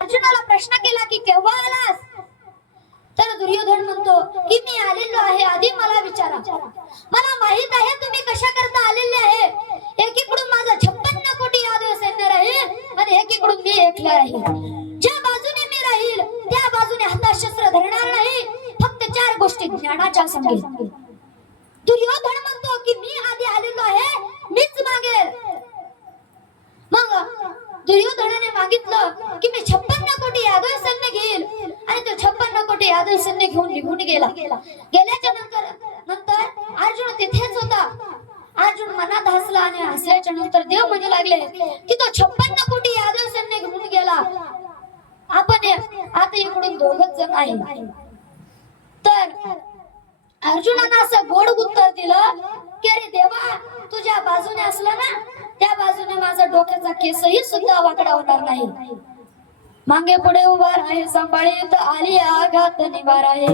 अर्जुनाला प्रश्न केला की केव्हा आलास? तर दुर्योधन म्हणतो की मी आलेलो आहे आधी मला विचारा. मला माहीत आहे तुम्ही कशा करता आलेले आहे. एकीकडून माझा छप्पन्न कोटी यादव सैन्य राहील आणि एकीकडून मी एकला राहील. ज्या बाजूने मी राहील त्या बाजूने हातात शस्त्र धरणार नाही. फक्त चार गोष्टी ज्ञानाच्या सांगेल दुर्योधन म्हणतो की मी आधी आलेलो आहे मीच मागेल. मग दुर्योधनाने मागितलं की मी छप्पन्न कोटी यादव सैन्य घेईल आणि तो छप्पन्न घेऊन निघून गेला. गेल्याच्यानंतर नंतर अर्जुन तिथेच होता. अर्जुन मनात हसला आणि हसल्याच्या नंतर देव म्हणजे लागले की तो छप्पन्न कोटी यादव सैन्य घेऊन गेला. आपण आता इकडून दोघच जण आहे. तर अर्जुनानं असं गोड उत्तर दिलं की अरे देवा तुझ्या बाजूने असलं ना त्या बाजूने माझा डोक्याचा केसही सुद्धा वाकडा होणार नाही. मागे पुढे उभा आहे सांभाळीत आली आघात निवार आहे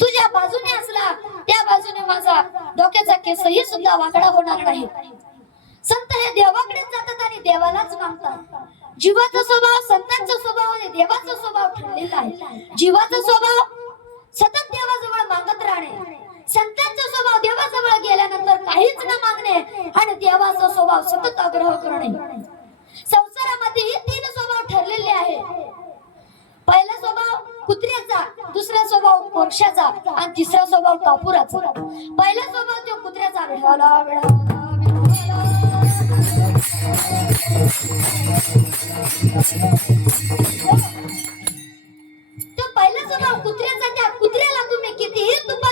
तुझ्या बाजूने असला त्या बाजूने माझा डोक्याचा केसही सुद्धा वाकडा होणार नाही. संत हे देवाकडेच जातात आणि देवालाच मागतात जीवाचा स्वभाव संतांचा स्वभाव आणि देवाचा स्वभाव ठरलेला आहे. जीवाचा स्वभाव सतत देवाजवळ मागत राहणे. संतांचा स्वभाव देवाजवळ गेल्यानंतर काहीच न मागणे आणि देवाचा स्वभाव सतत आग्रह करणे. पहिला स्वभाव कुत्र्याचा दुसरा स्वभाव पक्षाचा आणि तिसरा स्वभाव कापुराचा. पहिला स्वभाव तो कुत्र्याचा. हो. तो पहिला स्वभाव कुत्र्याचा. त्या कुत्र्याला तुम्ही कितीही तुपा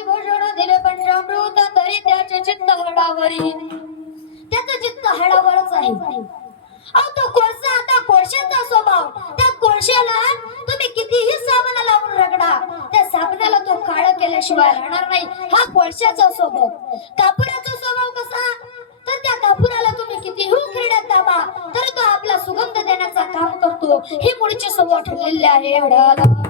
कोणासी भोजन दिले पंचामृत तरी त्याचे चित्त हडावरी. त्याचं चित्त हडावरच आहे. अहो तो कोळसा आता कोळशाचा स्वभाव. त्या कोळशाला तुम्ही कितीही साबण लावून रगडा. त्या साबणाला तो काळ केल्याशिवाय राहणार नाही. हा कोळशाचा स्वभाव. कापुराचा स्वभाव कसा? तर त्या कापुराला तुम्ही कितीही उखरड्यात दाबा तर तो आपला सुगंध देण्याचा काम करतो. ही मुळची स्वभाव ठरलेले आहे हडाला